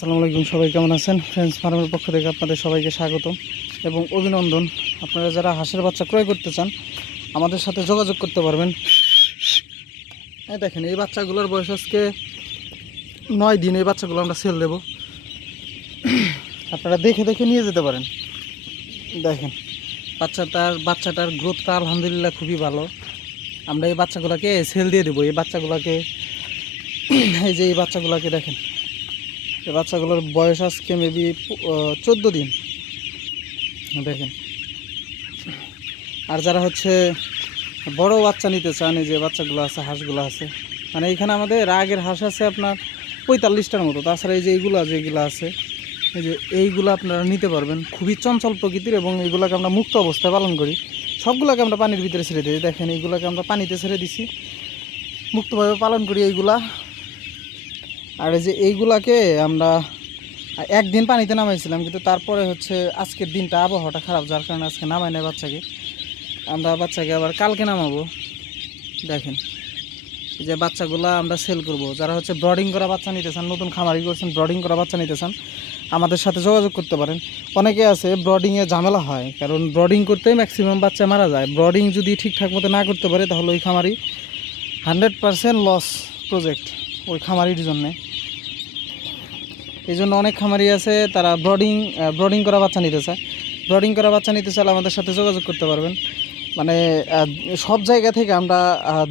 আসসালামু আলাইকুম, সবাই কেমন আছেন? ফ্রেন্ডস ফার্মের পক্ষ থেকে আপনাদের সবাইকে স্বাগতম এবং অভিনন্দন। আপনারা যারা হাঁসের বাচ্চা ক্রয় করতে চান আমাদের সাথে যোগাযোগ করতে পারবেন। এই দেখেন, এই বাচ্চাগুলোর বয়স আজকে 9 দিন। এই বাচ্চাগুলো আমরা সেল দেব, আপনারা দেখে দেখে নিয়ে যেতে পারেন। দেখেন বাচ্চাটার গ্রোথটা আলহামদুলিল্লাহ খুবই ভালো। আমরা এই বাচ্চাগুলোকে সেল দিয়ে দেবো। এই বাচ্চাগুলোকে এই বাচ্চাগুলোকে দেখেন, এই বাচ্চাগুলোর বয়স আজকে মেবি 14 দিন। দেখেন, আর যারা হচ্ছে বড় বাচ্চা নিতে চান, এই যে বাচ্চাগুলো আছে, হাঁসগুলো আছে, মানে এখানে আমাদের আগের হাঁস আছে আপনার 45টার মতো। তাছাড়া এই যে এইগুলো যেগুলো আছে, এই যে এইগুলো আপনারা নিতে পারবেন। খুবই চঞ্চল প্রকৃতির এবং এইগুলোকে আমরা মুক্ত অবস্থায় পালন করি। সবগুলোকে আমরা পানির ভিতরে ছেড়ে দিই। দেখেন, এইগুলোকে আমরা পানিতে ছেড়ে দিছি, মুক্তভাবে পালন করি এইগুলা। আর এই যে এইগুলাকে আমরা একদিন পানিতে নামাইছিলাম, কিন্তু তারপরে হচ্ছে আজকের দিনটা আবহাওয়াটা খারাপ, যার কারণে আজকে নামাই নাই বাচ্চাকে। আমরা বাচ্চাকে আবার কালকে নামাবো। দেখেন, এই যে বাচ্চাগুলা আমরা সেল করব। যারা হচ্ছে ব্রডিং করা বাচ্চা নিতে চান, নতুন খামারি করছেন, ব্রডিং করা বাচ্চা নিতে চান, আমাদের সাথে যোগাযোগ করতে পারেন। অনেকে আছে ব্রডিংয়ে ঝামেলা হয়, কারণ ব্রডিং করতেই ম্যাক্সিমাম বাচ্চা মারা যায়। ব্রডিং যদি ঠিকঠাক মতো না করতে পারে তাহলে ওই খামারি 100% লস প্রজেক্ট ওই খামারির জন্যে। এই জন্য অনেক খামারি আছে তারা ব্রডিং করা বাচ্চা নিতে চায়। ব্রডিং করা বাচ্চা নিতে চাইলে আমাদের সাথে যোগাযোগ করতে পারবেন। মানে সব জায়গা থেকে আমরা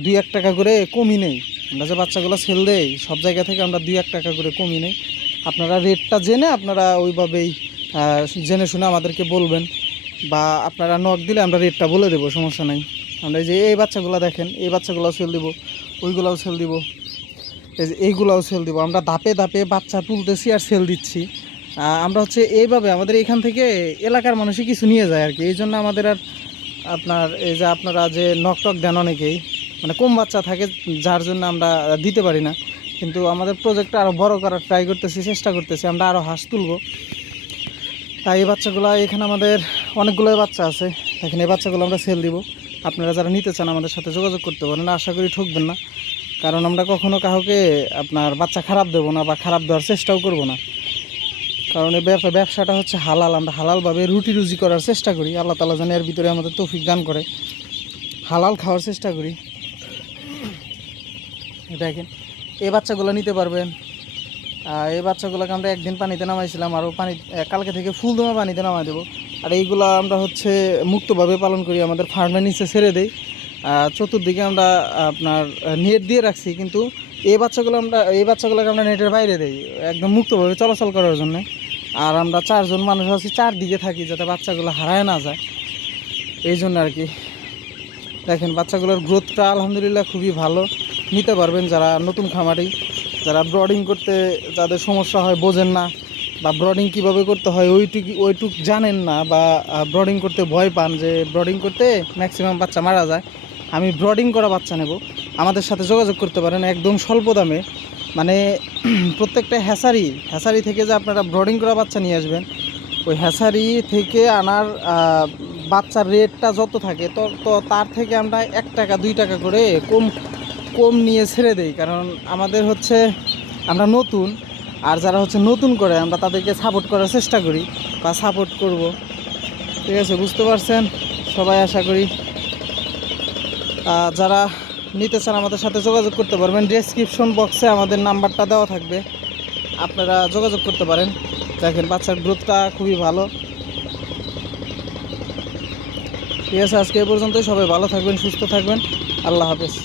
2-1 টাকা করে কমই নেই। আমরা যে বাচ্চাগুলো সেল দেই সব জায়গা থেকে আমরা 2-1 টাকা করে কমই নেই। আপনারা রেটটা জেনে আপনারা ওইভাবেই জেনে শুনে আমাদেরকে বলবেন, বা আপনারা নক দিলে আমরা রেটটা বলে দেবো, সমস্যা নাই। আমরা এই যে এই বাচ্চাগুলো দেখেন, এই বাচ্চাগুলোও সেল দিব, ওইগুলোও সেল দিব, এইগুলাও সেল দিব। আমরা ধাপে ধাপে বাচ্চা তুলতেছি আর সেল দিচ্ছি। আমরা হচ্ছে এইভাবে আমাদের এখান থেকে এলাকার মানুষই কিছু নিয়ে যায় আর কি। এই জন্য আমাদের আর আপনার এই যে আপনারা যে নকটক দেন অনেকেই, মানে কম বাচ্চা থাকে যার জন্য আমরা দিতে পারি না। কিন্তু আমাদের প্রজেক্টটা আরও বড় করার ট্রাই করতেছি, চেষ্টা করতেছি, আমরা আরও হাঁস তুলব। তাই এই বাচ্চাগুলো এখানে আমাদের অনেকগুলোই বাচ্চা আছে। এখানে এই বাচ্চাগুলো আমরা সেল দিব। আপনারা যারা নিতে চান আমাদের সাথে যোগাযোগ করতে পারেন, আশা করি ঠকবেন না। কারণ আমরা কখনো কাউকে আপনার বাচ্চা খারাপ দেবো না বা খারাপ দেওয়ার চেষ্টাও করব না। কারণ এই ব্যবসাটা হচ্ছে হালাল। আমরা হালালভাবে রুটি রুজি করার চেষ্টা করি। আল্লাহ তাআলা যেন এর ভিতরে আমাদের তৌফিক দান করে, হালাল খাওয়ার চেষ্টা করি। দেখেন, এই বাচ্চাগুলো নিতে পারবেন। এই বাচ্চাগুলোকে আমরা একদিন পানিতে নামাইছিলাম, আরও কালকে থেকে ফুল দমে পানিতে নামাই দেবো। আর এইগুলো আমরা হচ্ছে মুক্তভাবে পালন করি, আমাদের ফার্মের নিচে ছেড়ে দেই। চতুর্দিকে আমরা আপনার নেট দিয়ে রাখছি, কিন্তু এই বাচ্চাগুলোকে আমরা নেটের বাইরে দেই, একদম মুক্তভাবে চলাচল করার জন্য। আর আমরা 4 জন মানুষ আছি, 4 দিকে থাকি, যাতে বাচ্চাগুলো হারায় না যায়, এই জন্য আর কি। দেখেন, বাচ্চাগুলোর গ্রোথটা আলহামদুলিল্লাহ খুবই ভালো। নিতে পারবেন যারা নতুন খামারি, যারা ব্রডিং করতে যাদের সমস্যা হয়, বোঝেন না, বা ব্রডিং কীভাবে করতে হয় ওইটুক জানেন না, বা ব্রডিং করতে ভয় পান, যে ব্রডিং করতে ম্যাক্সিমাম বাচ্চা মারা যায়, আমি ব্রডিং করা বাচ্চা নেব, আমাদের সাথে যোগাযোগ করতে পারেন একদম স্বল্প দামে। মানে প্রত্যেকটা হ্যাসারি থেকে যে আপনারা ব্রডিং করা বাচ্চা নিয়ে আসবেন, ওই হ্যাসারি থেকে আনার বাচ্চার রেটটা যত থাকে তো তার থেকে আমরা 1 টাকা 2 টাকা করে কম নিয়ে ছেড়ে দেই। কারণ আমাদের হচ্ছে আমরা নতুন, আর যারা হচ্ছে নতুন করে আমরা তাদেরকে সাপোর্ট করার চেষ্টা করি বা সাপোর্ট করব। ঠিক আছে, বুঝতে পারছেন সবাই আশা করি। যারা নিতে চান আমাদের সাথে যোগাযোগ করতে পারবেন। ডেসক্রিপশন বক্সে আমাদের নাম্বারটা দেওয়া থাকবে, আপনারা যোগাযোগ করতে পারেন। দেখেন, বাচ্চার গ্রোথটা খুবই ভালো। ঠিক আছে, আজকে এ পর্যন্তই। সবাই ভালো থাকবেন, সুস্থ থাকবেন। আল্লাহ হাফেজ।